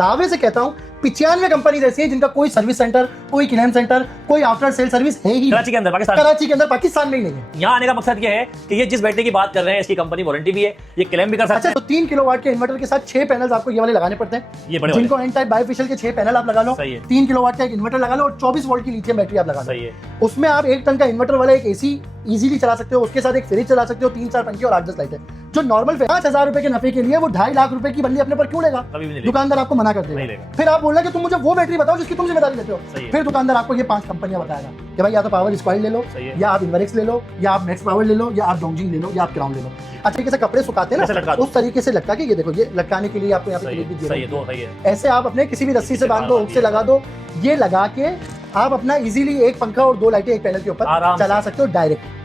दावे से कहता हूँ 95 कंपनी ऐसी है जिनका कोई सर्विस सेंटर, कोई क्लेम सेंटर, कोई आफ्टर सेल सर्विस है ही कराची के अंदर, पाकिस्तान में ही नहीं है। यहाँ आने का मकसद ये है कि ये जिस बैटरी की बात कर रहे हैं इसकी कंपनी वारंटी भी है, ये क्लेम भी कर सकते हैं। अच्छा, तो 3 किलोवाट के इन्वर्टर के साथ 6 पैनल आपको ये वाले लगाने पड़ते हैं, ये बड़े जिनको एन टाइप बायोफिशियल के 6 पैनल आप लगा लो, 3 किलोवाट का एक इन्वर्टर लगा लो और 24 वोल्ट की लिथियम बैटरी आप लगा लो। उसमें आप 1 टन का इन्वर्टर वाला एक एसी इजीली चला सकते हो, उसके साथ एक फ्रिज चला सकते हो, 3-4 पंखे और 8-10 लाइटें। जो नॉर्मल 5,000 रुपए के नफे के लिए वो 2.5 लाख रुपए की बल्ली अपने पर क्यों लेगा? दुकानदार आपको मना कर देगा। फिर आप बोलना कि तुम मुझे वो बैटरी बताओ जिसकी तुम जिम्मेदारी लेते हो। फिर दुकानदार आपको ये 5 कंपनियां बताएगा कि भाई या तो पावर स्क्वायर ले लो, या आप इनवर्क्स ले लो, या आप मैक्स पावर ले लो, या आप डोंगजिंग ले लो, या आप क्राउन ले लो। अच्छे तरीके से कपड़े सुखाते हैं ना, उस तरीके से लटका के, ये देखो, ये लटकाने के लिए आपको यहाँ पे क्लिप भी दिया है। ऐसे आप अपने किसी भी रस्सी से बांध दो, हुक से लगा दो, ये लगा के आप अपना इजीली एक पंखा और 2 लाइटें एक पैनल के ऊपर चला सकते हो डायरेक्ट।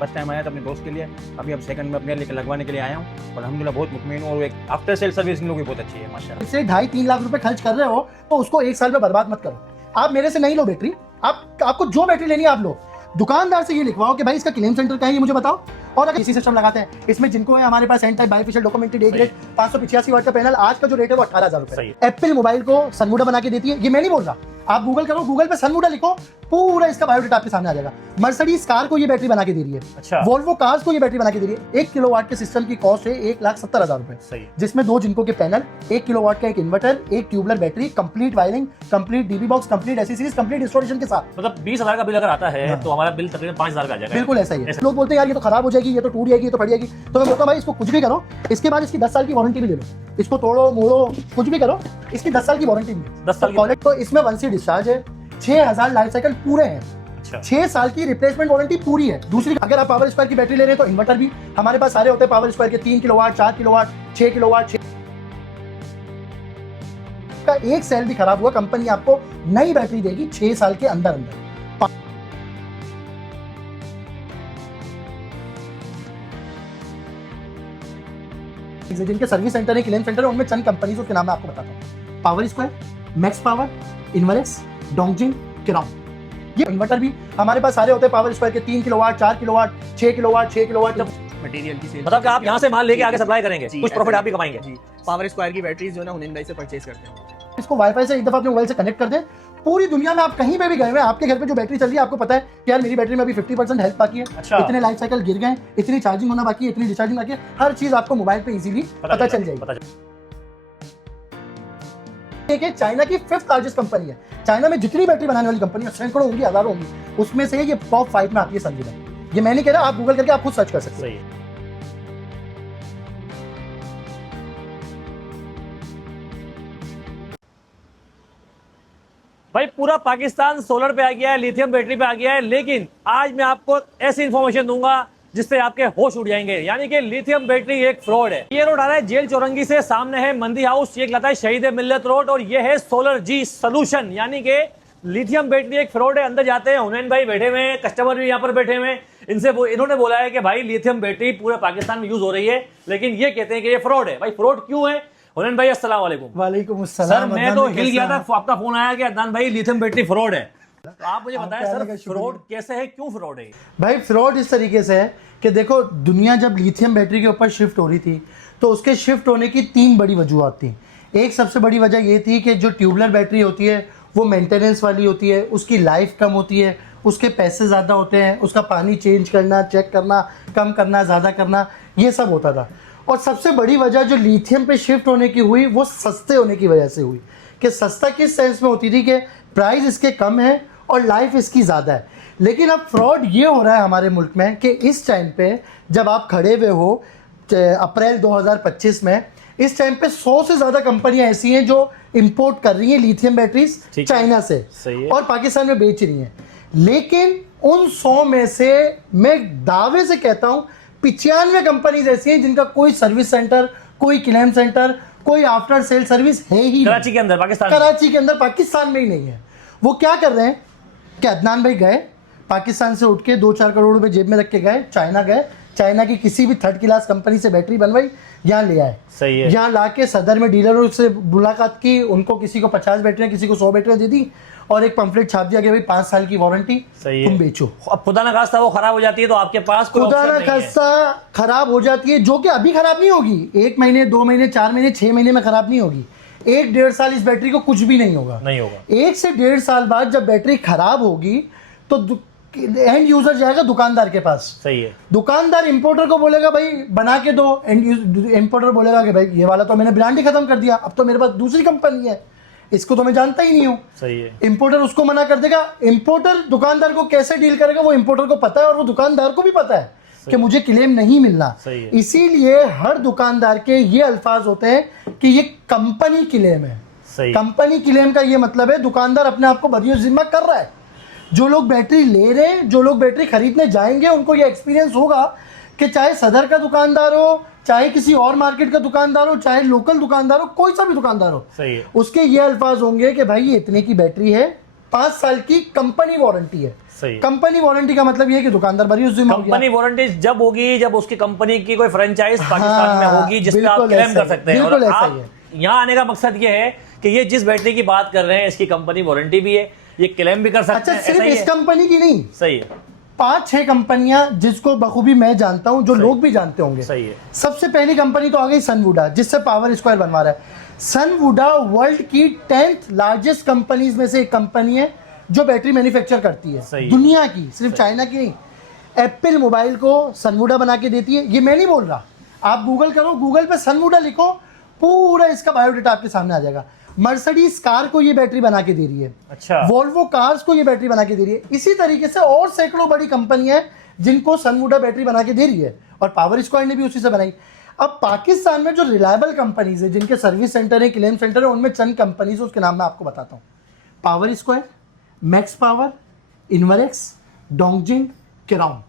फर्स्ट टाइम आया था अपने दोस्त के लिए, अभी अब सेकंड में अपने लिए लगवाने के लिए आया हूँ और अल्हम्दुलिल्लाह बहुत मुतमईन हूँ। और एक आफ्टर सेल सर्विस इन लोगों की बहुत अच्छी है माशाल्लाह। इससे 2.5-3 लाख रुपए खर्च कर रहे हो तो उसको 1 साल में बर्बाद मत करो। आप मेरे से नहीं लो बैटरी, आपको जो बैटरी लेनी है आप लो। दुकानदार से ये लिखवाओ कि भाई इसका क्लेम सेंटर कहाँ है ये मुझे बताओ। और अगर इसी सिस्टम लगाते हैं, इसमें जिनको है हमारे पास N type bifacial documented A grade 585 watt का पैनल, आज का जो रेट है वो 18,000 रुपए। एप्पल मोबाइल को सनमूडा बना के देती है, ये मैं नहीं बोल रहा, आप गूगल करो, गूगल पे सनमूडा लिखो, पूरा इसका बायोडेटा आपके सामने आ जाएगा। मर्सिडीज कार को ये बैटरी बना के दे रही है, अच्छा। वोल्वो कार्स को ये बैटरी बना के दे रही है। 1 किलोवाट के सिस्टम की कॉस्ट है 1,70,000 रुपए, जिसमें 2 जिनको के पैनल, 1 किलोवाट का एक इन्वर्टर, एक tubular battery, complete wiring, complete dB box, complete accessories, complete installation के साथ। मतलब 20,000 का बिल अगर आता है तो हमारा बिल तकरीबन 5,000 का आ जाएगा। बिल्कुल ऐसा ही है। लोग बोलते हैं यार ये तो खराब हो जाएगी, ये तो टूट जाएगी, ये तो फट जाएगी, तो मैं बोलता हूं भाई इसको कुछ भी करो, इसके बाद इसकी 10 साल की वारंटी भी ले लो। इसको तोड़ो मोड़ो कुछ भी करो, इसकी 10 साल की वारंटी भी है। 10 साल की। तो इसमें 1C डिस्चार्ज है, 6,000 लाइफ साइकिल पूरे हैं। 6 साल की रिप्लेसमेंट वारंटी पूरी है। दूसरी, अगर आप पावर स्क्वायर की बैटरी ले रहे हैं तो इन्वर्टर भी हमारे पास सारे होते हैं पावर स्क्वायर के, 3 किलोवाट, 4 किलोवाट, 6 किलोवाट। का एक सेल भी खराब हुआ, कंपनी आपको नई बैटरी देगी 6 साल के अंदर अंदर। जिनके सर्विस सेंटर है, क्लेम सेंटर है, उनमें चंद कंपनी के नाम मैं आपको बताता हूँ। Power square, max power, Inverex, Dongjing, Crown. ये इन्वर्टर भी हमारे पास सारे होते हैं पावर स्क्वायर के, 3 kilowatt, 4 kilowatt, 6 kilowatt, 6 kilowatt. Material की सेल, मतलब कि आप यहाँ से माल लेके आगे सप्लाई करेंगे, कुछ प्रॉफिट आप भी कमाएंगे। जी, पावर स्क्वायर की बैटरीज जो है ना हुनैन भाई से परचेज करते हैं। इसको वाईफाई से एक दफा अपने मोबाइल से कनेक्ट कर दें, पूरी दुनिया में आप कहीं पे भी गए हुए, आपके घर पे जो बैटरी चल रही है, आपको पता है कि यार मेरी बैटरी में अभी 50% हेल्थ बाकी है, अच्छा। इतने लाइफ साइकिल गिर गए, इतनी चार्जिंग होना बाकी है, इतनी डिस्चार्जिंग बाकी है, हर चीज आपको मोबाइल पे इजीली पता चल जाएगी। चाइना की 5th लार्जेस्ट कंपनी है। चाइना में जितनी बैटरी बनाने वाली कंपनी सैकड़ों होंगी, हजारों होंगी, उसमें से ये टॉप 5 में आती है संजीदा। ये मैं नहीं कह रहा, आप गूगल करके आप खुद सर्च कर सकते हैं। भाई पूरा पाकिस्तान सोलर पे आ गया है, लिथियम बैटरी पे आ गया है, लेकिन आज मैं आपको ऐसी इंफॉर्मेशन दूंगा जिससे आपके होश उड़ जाएंगे। यानी कि लिथियम बैटरी एक फ्रॉड है। ये रोड आ रहा है जेल चौरंगी से, सामने है मंदी हाउस, ये कहलाता है शहीद मिल्लत रोड, और ये है सोलर जी सोल्यूशन। यानी कि लिथियम बैटरी एक फ्रॉड है। अंदर जाते हैं, हुनैन भाई बैठे हुए हैं, कस्टमर भी यहाँ पर बैठे हुए हैं, इन्होंने बोला है कि भाई लिथियम बैटरी पूरे पाकिस्तान में यूज हो रही है, लेकिन ये कहते हैं कि ये फ्रॉड है। भाई फ्रॉड क्यों है? हुनैन भाई अस्सलाम वालेकुम। वालेकुम अस्सलाम। सर मैं तो हिल गया था, आपका फोन आया कि अदनान भाई लिथियम बैटरी फ्रॉड है। तो आप मुझे बताएं सर फ्रॉड कैसे है, क्यों फ्रॉड है? भाई फ्रॉड इस तरीके से है कि देखो, दुनिया जब लिथियम बैटरी के ऊपर शिफ्ट हो रही थी तो उसके शिफ्ट होने की 3 बड़ी वजूहत थी। एक सबसे बड़ी वजह ये थी कि जो ट्यूबलर बैटरी होती है वो मेंटेनेंस वाली होती है, उसकी लाइफ कम होती है, उसके पैसे ज़्यादा होते हैं, उसका पानी चेंज करना, चेक करना, कम करना, ज़्यादा करना, ये सब होता था। और सबसे बड़ी वजह जो लिथियम पे शिफ्ट होने की हुई वो सस्ते होने की वजह से हुई। कि सस्ता किस सेंस में होती थी कि प्राइस इसके कम है और लाइफ इसकी ज़्यादा है। लेकिन अब फ्रॉड ये हो रहा है हमारे मुल्क में कि इस टाइम पे जब आप खड़े हुए हो अप्रैल 2025 में, इस टाइम पे 100 से ज़्यादा कंपनियां ऐसी हैं जो इंपोर्ट कर रही हैं लिथियम बैटरीज चाइना से और पाकिस्तान में बेच रही हैं। लेकिन उन 100 में से मैं दावे से कहता हूँ 95 कंपनीज ऐसी हैं जिनका कोई सर्विस सेंटर, कोई क्लेम सेंटर, कोई आफ्टर सेल सर्विस है ही कराची के अंदर, पाकिस्तान में ही नहीं है। वो क्या कर रहे हैं कि अदनान भाई गए पाकिस्तान से उठ के 2-4 करोड़ रुपए जेब में रख के गए, चाइना गए, चाइना की किसी भी थर्ड क्लास कंपनी से बैटरी बनवाई, यहाँ ले आए, सही है। यहाँ लाके सदर में डीलरों से मुलाकात की, उनको किसी को 50 बैटरियाँ, किसी को 100 बैटरियाँ दे दी और एक पंफलेट छाप दिया कि भाई 5 साल की वारंटी, सही तुम है। बेचो। अब खुदा ना खास्ता वो खराब हो जाती है तो आपके पास कोई खुदा option ना नहीं है। खास्ता खराब हो जाती है, जो कि अभी खराब नहीं होगी, 1 महीने 2 महीने 4 महीने 6 महीने में खराब नहीं होगी, 1-1.5 साल इस बैटरी को कुछ भी नहीं होगा। नहीं होगा। 1 से 1.5 साल बाद जब बैटरी खराब होगी तो एंड यूजर जाएगा दुकानदार के पास, सही है। दुकानदार इंपोर्टर को बोलेगा भाई बना के दो, इंपोर्टर बोलेगा कि भाई ये वाला तो मैंने ब्रांड ही खत्म कर दिया, अब तो मेरे पास दूसरी कंपनी है, इसको तो मैं जानता ही नहीं हूँ। सही है। इंपोर्टर उसको मना कर देगा। इंपोर्टर दुकानदार को कैसे डील करेगा, वो इंपोर्टर को पता है और वो दुकानदार को भी पता है कि मुझे क्लेम नहीं मिलना। सही है। इसीलिए हर दुकानदार के ये अल्फाज होते हैं कि ये कंपनी क्लेम है। सही। कंपनी क्लेम का ये मतलब है दुकानदार अपने आप को बरियो जिम्मा कर रहा है। जो लोग बैटरी ले रहे हैं, जो लोग बैटरी खरीदने जाएंगे, उनको ये एक्सपीरियंस होगा कि चाहे सदर का दुकानदार हो, चाहे किसी और मार्केट का दुकानदार हो, चाहे लोकल दुकानदार हो, कोई सा भी दुकानदार हो, सही है। उसके ये अल्फाज होंगे कि भाई ये इतने की बैटरी है, 5 साल की कंपनी वारंटी है। सही है। कंपनी वारंटी का मतलब ये है कि दुकानदार बरियो जिम्मा हो गया। कंपनी वारंटी जब होगी जब उसकी कंपनी की कोई फ्रेंचाइज पाकिस्तान में होगी जिसपे आप बिल्कुल क्लेम ऐसा कर ही, सकते हैं। बिल्कुल और ऐसा आप ही है। यहाँ आने का मकसद ये है कि ये जिस बैटरी की बात कर रहे हैं इसकी कंपनी वारंटी भी है, ये क्लेम भी कर सकते अच्छा, हैं। सिर्फ ऐसा ही इस है। कंपनी की नहीं, सही है। 5-6 कंपनियां जिसको बखूबी मैं जानता हूं, जो लोग भी जानते होंगे। सही है। सबसे पहली कंपनी तो आ गई सनवुडा, जिससे पावर स्क्वायर बनवा रहा है। सनवुडा वर्ल्ड की 10th लार्जेस्ट कंपनीज में से एक कंपनी है जो बैटरी मैन्युफैक्चर करती है, सही है। दुनिया की, सिर्फ चाइना की नहीं। एप्पल मोबाइल को सनवुडा बना के देती है, ये मैं नहीं बोल रहा, आप गूगल करो, गूगल पे सनवुडा लिखो, पूरा इसका बायोडेटा आपके सामने आ जाएगा। मर्सिडीज कार को ये बैटरी बना के दे रही है, अच्छा। वोल्वो कार्स को ये बैटरी बना के दे रही है। इसी तरीके से और सैकड़ों बड़ी कंपनियां हैं जिनको सनवुडा बैटरी बना के दे रही है, और पावर स्क्वायर ने भी उसी से बनाई। अब पाकिस्तान में जो रिलायबल कंपनीज है, जिनके सर्विस सेंटर है, क्लेम सेंटर है, उनमें चंद कंपनीज है, उसके नाम मैं आपको बताता हूँ। Power square, max power, Inverex, Dongjing, Crown,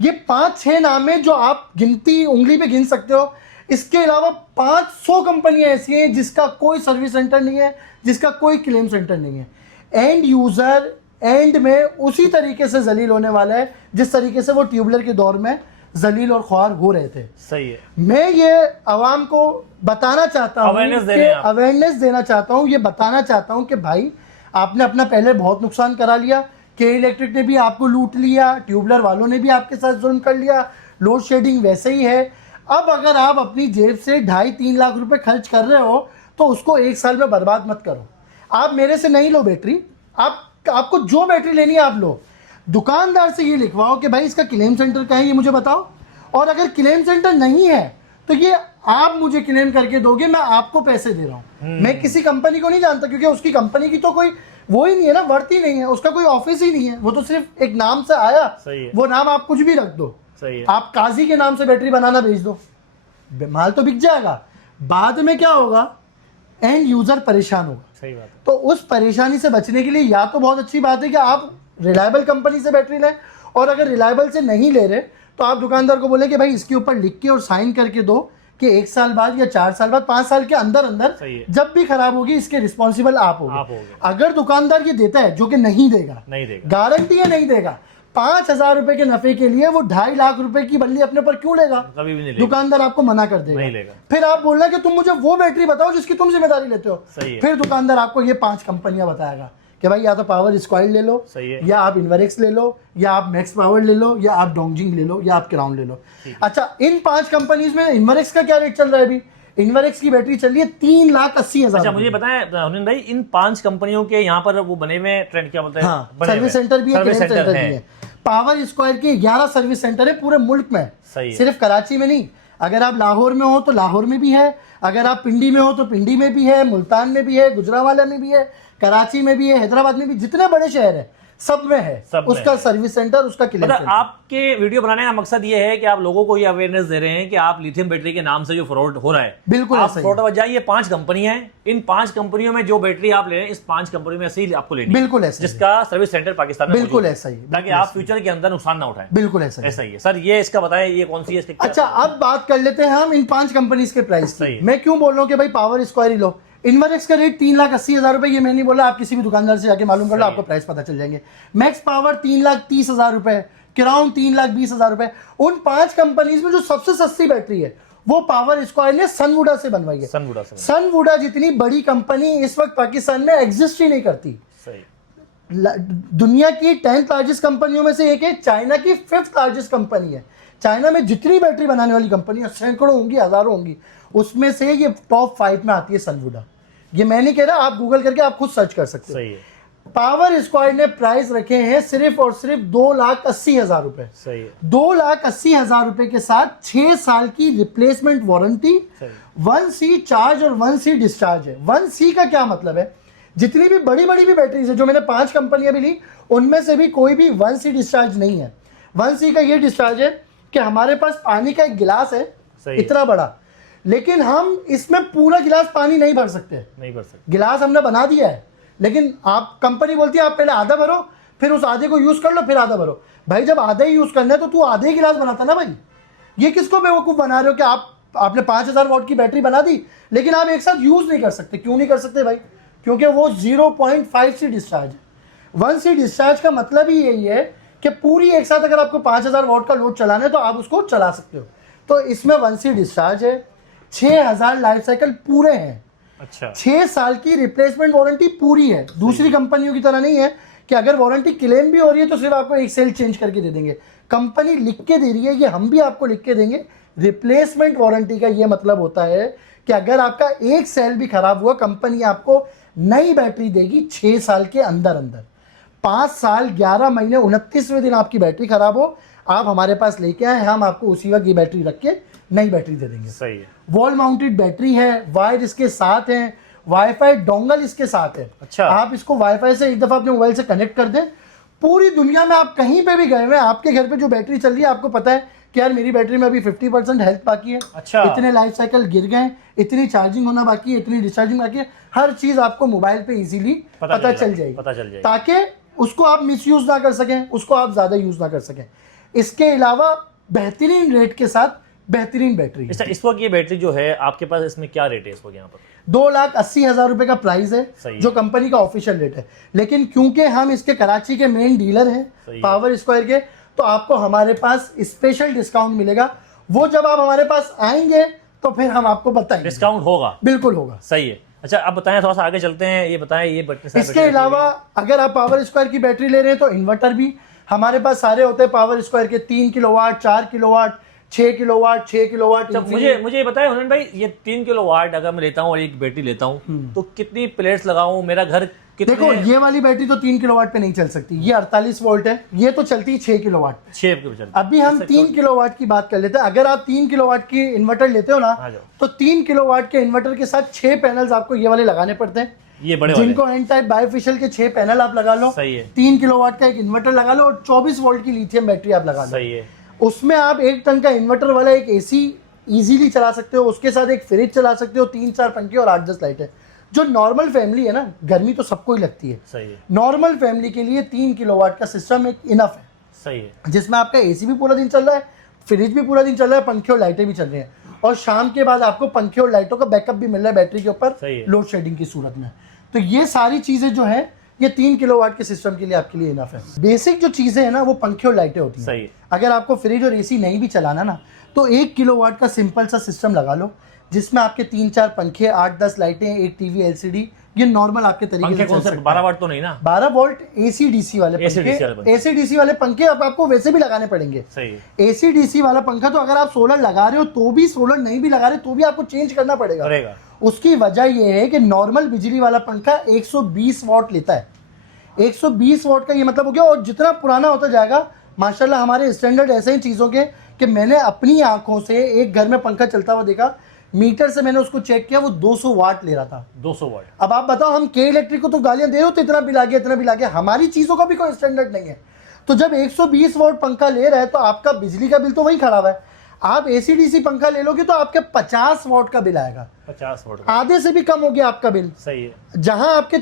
ये 5-6 नाम है जो आप गिनती उंगली पे गिन सकते हो। इसके अलावा 500 कंपनियां ऐसी हैं जिसका कोई सर्विस सेंटर नहीं है, जिसका कोई क्लेम सेंटर नहीं है। एंड यूजर एंड में उसी तरीके से जलील होने वाला है जिस तरीके से वो ट्यूबलर के दौर में जलील और ख्वार हो रहे थे। सही है। मैं ये आवाम को बताना चाहता हूँ, अवेयरनेस देना चाहता हूँ, ये बताना चाहता हूँ कि भाई आपने अपना पहले बहुत नुकसान करा लिया, के इलेक्ट्रिक ने भी आपको लूट लिया, ट्यूबलर वालों ने भी आपके साथ जुल्म कर लिया, लोड शेडिंग वैसे ही है। अब अगर आप अपनी जेब से 2.5-3 लाख रुपए खर्च कर रहे हो तो उसको 1 साल में बर्बाद मत करो। आप मेरे से नहीं लो बैटरी, आपको जो बैटरी लेनी है आप लो, दुकानदार से ये लिखवाओ कि भाई इसका क्लेम सेंटर कहाँ है ये मुझे बताओ, और अगर क्लेम सेंटर नहीं है तो ये आप मुझे क्लेम करके दोगे, मैं आपको पैसे दे रहा हूँ। मैं किसी कंपनी को नहीं जानता, क्योंकि उसकी कंपनी की तो कोई वो ही नहीं है ना, वर्थ ही नहीं है, उसका कोई ऑफिस ही नहीं है, वो तो सिर्फ एक नाम से आया। सही है। वो नाम आप कुछ भी रख दो, सही है। आप काजी के नाम से बैटरी बनाना भेज दो, माल तो बिक जाएगा, बाद में क्या होगा, एंड यूजर परेशान होगा। सही बात है। तो उस परेशानी से बचने के लिए या तो बहुत अच्छी बात है कि आप रिलायबल कंपनी से बैटरी लें, और अगर रिलायबल से नहीं ले रहे तो आप दुकानदार को बोले कि भाई इसके ऊपर लिख के और साइन करके दो कि 1 साल बाद या 4 साल बाद, 5 साल के अंदर अंदर सही है। जब भी खराब होगी इसके रिस्पॉन्सिबल आप आप होगे। होगे। अगर दुकानदार ये देता है, जो कि नहीं देगा, नहीं देगा। गारंटी है नहीं देगा, 5,000 रुपए के नफे के लिए वो 2.5 लाख रुपए की बल्ली अपने पर क्यों लेगा? कभी भी नहीं लेगा। दुकानदार आपको मना कर देगा, नहीं लेगा। फिर आप बोलना कि तुम मुझे वो बैटरी बताओ जिसकी तुम जिम्मेदारी लेते हो। सही है। फिर दुकानदार आपको ये 5 कंपनियां बताएगा कि भाई या तो पावर स्क्वायर ले लो, सही है। या आप इन्वरेक्स ले लो, या आप मैक्स पावर ले लो, या आप डोंगजिंग ले लो, या आप क्राउन ले लो। अच्छा, इन 5 कंपनीज में इन्वरेक्स का क्या रेट चल रहा है अभी? इन्वरेक्स की बैटरी चल रही है 3,80,000। अच्छा, मुझे बताएं हुनैन भाई, इन 5 कंपनियों के यहाँ पर वो बने हुए ट्रेंड क्या बोलते हैं? हाँ, बने सर्विस हुए। सेंटर भी है, सर्विस क्लेम सेंटर सेंटर भी है। पावर स्क्वायर के 11 सर्विस सेंटर है पूरे मुल्क में, सही है। सिर्फ कराची में नहीं। अगर आप लाहौर में हो तो लाहौर में भी है, अगर आप पिंडी में हो तो पिंडी में भी है, मुल्तान में भी है, गुजरावाला में भी है, कराची में भी है, हैदराबाद में भी, जितने बड़े शहर है सब में है सब में उसका है। सर्विस सेंटर, उसका क्लेम मतलब सेंटर। आपके वीडियो बनाने का मकसद ये है कि आप लोगों को ये अवेयरनेस दे रहे हैं कि आप लिथियम बैटरी के नाम से जो फ्रॉड हो रहा है, बिल्कुल आप ऐसा ही फ्रॉड है। बच जाइए। 5 कंपनियां हैं, इन 5 कंपनियों में जो बैटरी आप ले रहे हैं, इस 5 कंपनियों में से ही आपको लेनी है। बिल्कुल ऐसा ही है। जिसका सर्विस सेंटर पाकिस्तान में बिल्कुल मौजूद है, ऐसा ही है, ताकि आप फ्यूचर के अंदर नुकसान ना उठाएं। बिल्कुल ऐसा ही है। ऐसा ही है सर। ये इसका बताएं, ये कौन सी है, इसके क्या- अच्छा, अब बात कर लेते हैं हम इन 5 कंपनीज के प्राइस सही की। है। मैं क्यों बोल रहा हूँ कि भाई पावर स्क्वायर ही लो। इन्वरेक्स का रेट 3,80,000 रुपए, ये मैं नहीं बोला, आप किसी भी दुकानदार से जाके मालूम कर लो, आपको प्राइस पता चल जाएंगे। मैक्स पावर 3,30,000 रुपए, किराउन 3,20,000 रुपए। उन 5 कंपनीज में जो सबसे सस्ती बैटरी है वो पावर स्क्वायर ने सनवुडा से बनवाई है। सनवुडा से सनवुडा जितनी बड़ी कंपनी इस वक्त पाकिस्तान में एग्जिस्ट ही नहीं करती। सही। दुनिया की 10th लार्जेस्ट कंपनियों में से एक है, चाइना की 5th लार्जेस्ट कंपनी है। चाइना में जितनी बैटरी बनाने वाली कंपनियां सैकड़ों होंगी, हजारों होंगी, उसमें से ये टॉप 5 में आती है सनवुडा। ये मैं नहीं कह रहा, आप गूगल करके आप खुद सर्च कर सकते हो। सही है। पावर स्क्वायर ने प्राइस रखे हैं सिर्फ और सिर्फ 2,80,000 रुपए। सही है। 2,80,000 रुपए के साथ 6 साल की रिप्लेसमेंट वारंटी, 1C चार्ज और 1C डिस्चार्ज है। 1C का क्या मतलब है, जितनी भी बड़ी बड़ी भी बैटरीज है जो मैंने 5 कंपनियां भी ली, उनमें से भी कोई भी 1C डिस्चार्ज नहीं है। 1C का ये डिस्चार्ज है कि हमारे पास पानी का एक गिलास है इतना बड़ा, लेकिन हम इसमें पूरा गिलास पानी नहीं भर सकते। गिलास हमने बना दिया है, लेकिन आप कंपनी बोलती है आप पहले आधा भरो, फिर उस आधे को यूज कर लो, फिर आधा भरो। भाई जब आधा ही यूज करना है तो तू आधे ही गिलास बनाता ना भाई। ये किसको बेवकूफ बना रहे हो कि आपने 5,000 वॉट की बैटरी बना दी, लेकिन आप एक साथ यूज नहीं कर सकते। क्यों नहीं कर सकते भाई? क्योंकि वो 0.5C डिस्चार्ज है। 1C डिस्चार्ज का मतलब ही यही है कि पूरी एक साथ अगर आपको 5,000 वॉट का लोड चलाना है तो आप उसको चला सकते हो। तो इसमें 1C डिस्चार्ज है, 6,000 लाइफ साइकिल पूरे हैं। अच्छा। 6 साल की रिप्लेसमेंट वारंटी पूरी है। दूसरी कंपनियों की तरह नहीं है कि अगर वारंटी क्लेम भी हो रही है तो सिर्फ आपको एक सेल चेंज करके दे देंगे। कंपनी लिख के दे रही है, ये हम भी आपको लिख के देंगे। रिप्लेसमेंट वारंटी का ये मतलब होता है कि अगर आपका एक सेल भी खराब हुआ, कंपनी आपको नई बैटरी देगी 6 साल के अंदर अंदर। 5 साल 11 महीने 29वें दिन आपकी बैटरी खराब हो, आप हमारे पास लेके आए, हम आपको उसी वक्त ये बैटरी रख के नई बैटरी दे देंगे। सही है। वॉल माउंटेड बैटरी है, वायर इसके साथ है, वाईफाई डोंगल इसके साथ है। अच्छा। आप इसको वाईफाई से एक दफा अपने मोबाइल से कनेक्ट कर दें, पूरी दुनिया में आप कहीं पे भी गए हुए, आपके घर पे जो बैटरी चल रही है, आपको पता है कि यार मेरी बैटरी में अभी 50% हेल्थ बाकी है। अच्छा। इतने लाइफ साइकिल गिर गए, इतनी चार्जिंग होना बाकी है, इतनी डिस्चार्जिंग बाकी है, हर चीज आपको मोबाइल पे इजीली पता चल जाएगी, ताकि उसको आप मिसयूज ना कर सकें, उसको आप ज्यादा यूज ना कर सकें। इसके अलावा बेहतरीन रेट के साथ बेहतरीन बैटरी। इस वक्त ये बैटरी जो है आपके पास, इसमें क्या रेट है इस वक्त यहाँ पर? 2,80,000 रुपए का प्राइस है जो कंपनी का ऑफिशियल रेट है, लेकिन क्योंकि हम इसके कराची के मेन डीलर हैं पावर स्क्वायर के, तो आपको हमारे पास स्पेशल डिस्काउंट मिलेगा। वो जब आप हमारे पास आएंगे तो फिर हम आपको बताएंगे। डिस्काउंट होगा? बिल्कुल होगा। सही है। अच्छा, अब बताएं, थोड़ा सा आगे चलते हैं, ये बताएं ये बैटरी। इसके अलावा अगर आप पावर स्क्वायर की बैटरी ले रहे हैं तो इन्वर्टर भी हमारे पास सारे होते हैं पावर स्क्वायर के। 3 किलोवाट, 4 किलोवाट, 6 किलोवाट, 6 किलोवाट। मुझे ये बताएं हुनैन भाई, ये 3 किलोवाट अगर मैं लेता हूँ और एक बैटरी लेता हूँ तो कितनी प्लेट्स लगाऊं? मेरा घर कितने? देखो, ये वाली बैटरी तो 3 किलोवाट पे नहीं चल सकती, ये 48 वोल्ट है, ये तो चलती है 6 किलोवाट। 6 किलोवाट। अभी हम 3 किलोवाट की बात कर लेते हैं। अगर आप 3 किलोवाट की इन्वर्टर लेते हो ना, तो 3 किलोवाट के इन्वर्टर के साथ 6 पैनल्स आपको ये वाले लगाने पड़ते हैं, ये बड़े जिनको एन टाइप बायोफिशियल के 6 पैनल आप लगा लो। सही है। 3 किलोवाट का एक इन्वर्टर लगा लो और 24 वोल्ट की लिथियम बैटरी आप लगा लो। सही है। उसमें आप 1 टन का इन्वर्टर वाला एक एसी इजीली चला सकते हो, उसके साथ एक फ्रिज चला सकते हो, 3-4 पंखे और 8-10 लाइटें। जो नॉर्मल फैमिली है ना, गर्मी तो सबको ही लगती है। सही है। नॉर्मल फैमिली के लिए 3 किलोवाट का सिस्टम एक इनफ है। सही है। जिसमें आपका एसी भी पूरा दिन चल रहा है, फ्रिज भी पूरा दिन चल रहा है, पंखे और लाइटें भी चल रही हैं, और शाम के बाद आपको पंखे और लाइटों का बैकअप भी मिल रहा है बैटरी के ऊपर लोड शेडिंग की सूरत में। तो ये सारी चीजें जो है ये 3 किलोवाट के सिस्टम के लिए आपके लिए इनफ है। बेसिक जो चीजें हैं ना, वो पंखे और लाइटें होती हैं। सही है। अगर आपको फ्रिज और एसी नहीं भी चलाना ना, तो 1 किलोवाट का सिंपल सा सिस्टम लगा लो, जिसमें आपके 3-4 पंखे, 8-10 लाइटें, एक टीवी एलसीडी, ये नॉर्मल आपके तरीके से चल सकता है। 12 वाट तो नहीं ना? 12 वोल्ट एसी डीसी वाले पंखे। एसी डीसी वाले पंखे अब आपको वैसे भी लगाने पड़ेंगे। सही है। एसी डीसी वाला पंखा तो अगर आप सोलर लगा रहे हो तो भी, सोलर नहीं भी लगा रहे तो भी आपको चेंज करना पड़ेगा। उसकी वजह यह है कि नॉर्मल बिजली वाला पंखा 120 वॉट लेता है। 120 वॉट का ये मतलब हो गया, और जितना पुराना होता जाएगा माशाल्लाह हमारे स्टैंडर्ड ऐसे ही चीज़ों के कि मैंने अपनी आंखों से एक घर में पंखा चलता हुआ देखा, मीटर से मैंने उसको चेक किया, वो 200 वाट ले रहा था। 200 वाट। अब आप बताओ, हम के इलेक्ट्रिक को तो गालियां दे रहे हो तो इतना बिल आ गया, इतना बिल आ गया। हमारी चीज़ों का भी कोई स्टैंडर्ड नहीं है। तो जब 120 वॉट पंखा ले रहा है तो आपका बिजली का बिल तो वही खड़ा हुआ है। आप एसी डीसी पंखा ले लोगे तो आपके 50 वॉट का बिल आएगा। 50 वॉट, आधे से भी कम हो गया आपका बिल। सही है। जहां आपके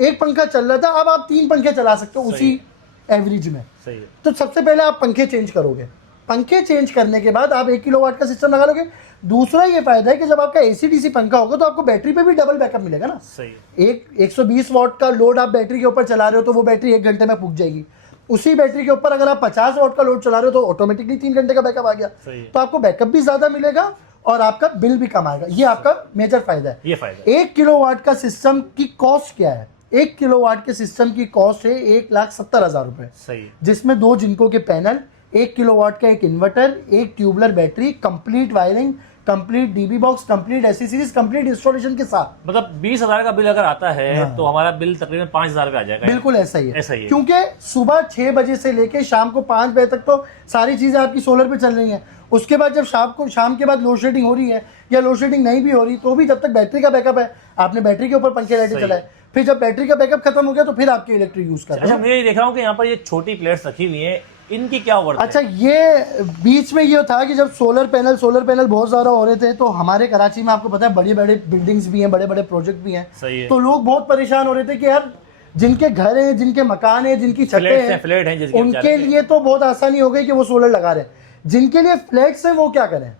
एक पंखा चल रहा था, अब आप 3 पंखे चला सकते हो उसी एवरेज में। सही है। तो सबसे पहले आप पंखे चेंज करोगे, पंखे चेंज करने के बाद आप 1 किलोवाट का सिस्टम लगा लोगे। दूसरा ये फायदा है कि जब आपका एसी डीसी पंखा होगा तो आपको बैटरी पे भी डबल बैकअप मिलेगा ना। सही है। 120 वॉट का लोड आप बैटरी के ऊपर चला रहे हो तो वो बैटरी 1 घंटे में फूक जाएगी। उसी बैटरी के ऊपर अगर आप 50 वॉट का लोड चला रहे हो तो ऑटोमेटिकली 3 घंटे का बैकअप आ गया। सही है। तो आपको बैकअप भी ज्यादा मिलेगा और आपका बिल भी कम आएगा। ये आपका मेजर फायदा है। ये फायदा 1 किलोवाट का सिस्टम की कॉस्ट क्या है? 1 किलोवाट के सिस्टम की कॉस्ट है 1,70,000 रुपए, सही है। जिसमें 2 जिनको के पैनल, 1 किलोवाट का एक इन्वर्टर, एक tubular battery, complete wiring, complete dB box, complete AC series, complete installation के साथ। मतलब 20,000 का बिल अगर आता है हाँ। तो हमारा बिल तकरीबन 5,000 पे आ जाएगा। बिल्कुल ऐसा ही है। ऐसा ही है। क्योंकि सुबह 6 बजे से लेके शाम को 5 बजे तक तो सारी चीजें आपकी सोलर पे चल रही हैं। उसके बाद जब शाम के बाद लोड शेडिंग हो रही है या लोड शेडिंग नहीं भी हो रही तो भी जब तक बैटरी का बैकअप है, आपने बैटरी के ऊपर पंखे लाइटें सही चलाए, फिर जब बैटरी का बैकअप खत्म हो गया तो फिर आपके इलेक्ट्रिक यूज कर रहे अच्छा, हो। मैं ये देख रहा हूँ कि यहाँ पर ये छोटी प्लेट्स रखी हुई हैं, इनकी क्या वर्थ अच्छा, है? ये बीच में ये था कि जब सोलर पैनल बहुत ज्यादा हो रहे थे तो हमारे कराची में आपको पता है बड़ी बड़े बिल्डिंग्स भी हैं, बड़े बड़े प्रोजेक्ट भी हैं। सही है। तो लोग बहुत परेशान हो रहे थे कि यार जिनके घर हैं, जिनके मकान हैं, जिनकी छतें फ्लैट हैं जिसके उनके बेचारे के। लिए तो बहुत आसानी हो गई कि वो सोलर लगा रहे हैं। जिनके लिए फ्लैट्स हैं वो क्या करें?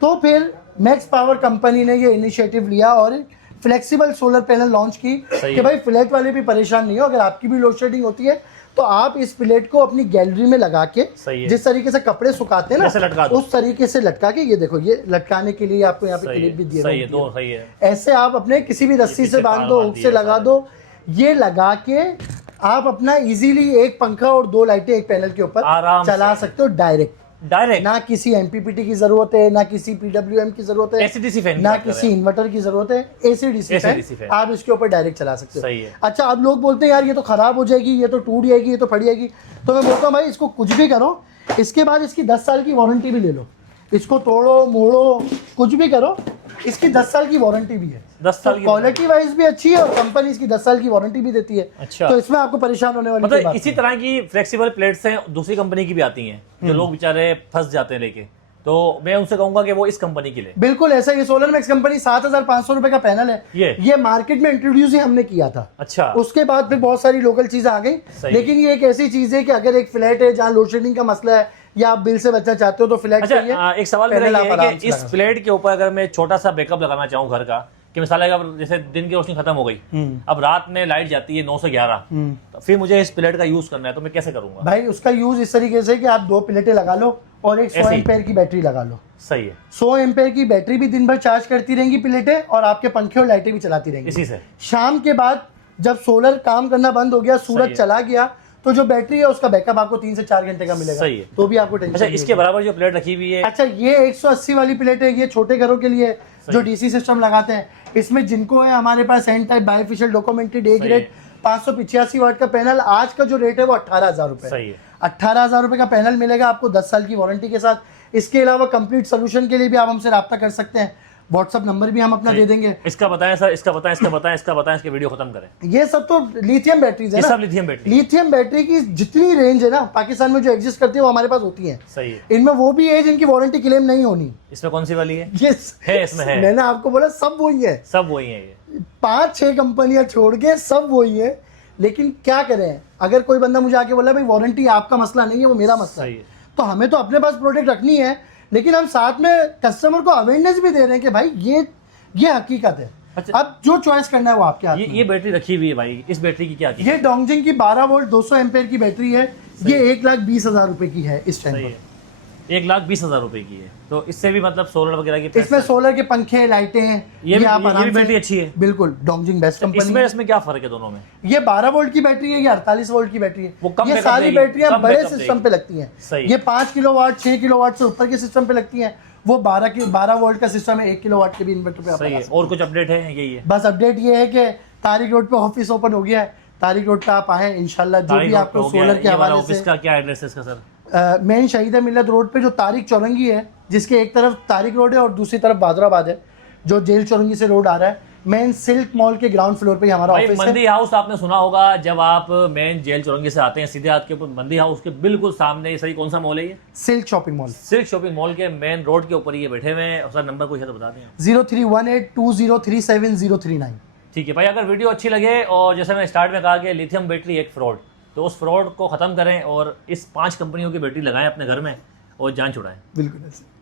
तो फिर मैक्स पावर कंपनी ने ये इनिशिएटिव लिया और फ्लेक्सिबल सोलर पैनल लॉन्च की सही कि है। भाई फ्लैट वाले भी परेशान नहीं हो, अगर आपकी भी लोड शेडिंग होती है तो आप इस प्लेट को अपनी गैलरी में लगा के सही है। जिस तरीके से कपड़े सुखाते हैं जैसे लटका ना, दो। उस तरीके से लटका के, ये देखो, ये लटकाने के लिए आपको यहाँ पे सही क्लिप भी है, दिए सही है, हुए दो हैं। सही है। ऐसे आप अपने किसी भी रस्सी पीछे से बांध तार दो, बांध हुक दिए से लगा सारे। दो, ये लगा के आप अपना इजीली एक पंखा और 2 लाइटें एक पैनल के ऊपर आराम चला से। सकते हो डायरेक्ट। डायरेक्ट ना किसी एमपीपीटी की जरूरत है, ना किसी पीडब्ल्यूएम की जरूरत है, AC/DC फैन की ना बात कर किसी रहे हैं। इन्वर्टर की जरूरत है, AC/DC AC/DC फैन फैन। आप इसके ऊपर डायरेक्ट चला सकते हो। सही है। अच्छा, अब लोग बोलते हैं यार ये तो खराब हो जाएगी, ये तो टूट जाएगी, ये तो फट जाएगी। तो मैं बोलता हूँ भाई इसको कुछ भी करो, इसके बाद इसकी 10 साल की वारंटी भी ले लो। इसको तोड़ो मोड़ो कुछ भी करो, इसकी 10 साल की वारंटी भी है। 10 साल की क्वालिटी वाइज भी अच्छी है और कंपनी इसकी 10 साल की वारंटी भी देती है। अच्छा। तो इसमें आपको परेशान होने वाली कोई मतलब बात इसी नहीं। तरह की फ्लेक्सिबल प्लेट्स हैं दूसरी कंपनी की भी आती हैं जो लोग बेचारे फंस जाते हैं लेके, तो मैं उनसे कहूंगा कि वो इस कंपनी की ले। बिल्कुल ऐसा, ये सोलर मैक्स कंपनी 7,500 रुपए का पैनल है। ये मार्केट में इंट्रोड्यूस ही हमने किया था। अच्छा, उसके बाद फिर बहुत सारी लोकल चीजें आ गई, सही। लेकिन ये एक ऐसी चीज है कि अगर एक फ्लैट है जहाँ लोड शेडिंग का मसला है या आप बिल से बचना चाहते हो तो फ्लैट अच्छा चाहिए। एक सवाल मेरा पैनल ये आप है आराम कि से इस लगा प्लेट के ऊपर अगर मैं छोटा सा बैकअप लगाना चाहूँ घर का, कि मिसाल है अगर जैसे दिन की रोशनी खत्म हो गई, अब रात में लाइट जाती है 9 से 11, तो फिर मुझे इस प्लेट का यूज करना है तो मैं कैसे करूंगा? भाई उसका यूज इस तरीके से कि आप 2 प्लेटें लगा लो और एक 100 ऐसे ही? एम्पेयर की बैटरी लगा लो। सही है। 100 एम्पेयर की बैटरी भी दिन भर चार्ज करती रहेंगी प्लेटें और आपके पंखे और लाइटें भी चलाती रहेंगी। इसी से शाम के बाद जब सोलर काम करना बंद हो गया, सही सूरज है। चला गया, तो जो बैटरी है उसका बैकअप आपको 3 से 4 घंटे का मिलेगा। सही है। तो भी आपको टेंशन अच्छा, नहीं इसके होगी। बराबर जो प्लेट रखी हुई है, अच्छा, ये 180 वाली प्लेट है, ये छोटे घरों के लिए जो डीसी सिस्टम लगाते हैं। इसमें जिनको है हमारे पास N type bifacial documented A grade 585 watt का पैनल, आज का जो रेट है वो 18,000 रुपए। सही है। 18,000 रुपए का पैनल मिलेगा आपको 10 साल की वारंटी के साथ। इसके अलावा कंप्लीट सोल्यूशन के लिए भी आप हमसे रब्ता कर सकते हैं। व्हाट्सअप नंबर भी हम अपना दे देंगे। इसका बताएं सर, इसका बताएं, इसका बताएं, इसका बताएं, इसके वीडियो खत्म करें। ये सब तो लिथियम बैटरीज है ये ना। सब लिथियम बैटरी। लिथियम बैटरी की जितनी रेंज है ना पाकिस्तान में जो एग्जिस्ट करती है वो हमारे पास होती है। सही है। इनमें वो भी है जिनकी वारंटी क्लेम नहीं होनी। इसमें कौन सी वाली है? ये है, इसमें है। मैंने आपको बोला सब वही है। सब वही है ये। 5-6 कंपनियां छोड़ के सब वही है। लेकिन क्या करें, अगर कोई बंदा मुझे आके बोला भाई वारंटी आपका मसला नहीं है, वो मेरा मसला सही है, है। तो हमें तो अपने पास प्रोडक्ट रखनी है, लेकिन हम साथ में कस्टमर को अवेयरनेस भी दे रहे हैं कि भाई ये हकीकत है। अच्छा। अब जो चॉइस करना है वो आपके हाथ में ये बैटरी रखी हुई है भाई, इस बैटरी की क्या है। कीमत? ये डोंगजिंग की 12 वोल्ट 200 एम्पेयर की बैटरी है। ये 1,20,000 रुपए की है इस टाइम सही पर। है। 1,20,000 रुपए की है, तो इससे भी मतलब सोलर वगैरह की इसमें सोलर के पंखे लाइटें हैं। ये भी आराम से- बैटरी अच्छी है। बिल्कुल, डोंगजिंग बेस्ट कंपनी है। इसमें क्या फर्क है दोनों में? ये 12 वोल्ट की बैटरी है, ये 48 वोल्ट की बैटरी है। वो कम ये बैकअप सारी देगी, बैटरियां कम बड़े बैकअप सिस्टम देगी। पे लगती हैं। सही। ये 5 किलोवाट 6 किलोवाट से ऊपर के सिस्टम पे लगती हैं। वो 12 वोल्ट का सिस्टम है, 1 किलोवाट के भी इन्वर्टर पे आप सही लगा है। सकते और कुछ अपडेट है? यही है हैं। बस अपडेट ये है कि तारिक रोड पे ऑफिस ओपन हो गया है। तारिक रोड पे आप आए इंशाल्लाह, जो भी आपको सोलर के हवाले ऑफिस से। का क्या एड्रेस है इसका सर? मेन शहीद मिल्लत रोड पे जो तारिक चौरंगी है, जिसके एक तरफ तारिक रोड है और दूसरी तरफ बादराबाद है, जो जेल चौरंगी से रोड आ रहा है, मेन सिल्क मॉल के ग्राउंड फ्लोर पे ही हमारा भाई ऑफिस है। मंदी हाउस आपने सुना होगा, जब आप मेन जेल चौरंगी से आते हैं सीधे हाथ के ऊपर मंदी हाउस के बिल्कुल सामने, ये सही कौन सा मॉल है ये? Silk shopping mall. Silk shopping mall के मेन रोड के ऊपर ये बैठे हुए हैं। सर नंबर कोई है तो बता दें। 03182037 ठीक है भाई, अगर वीडियो अच्छी लगे और जैसे मैंने स्टार्ट में कहा कि लिथियम बैटरी एक फ्रॉड, तो उस फ्रॉड को ख़त्म करें और इस 5 कंपनियों की बैटरी लगाएं अपने घर में और जान छुड़ाएं। बिल्कुल ऐसे।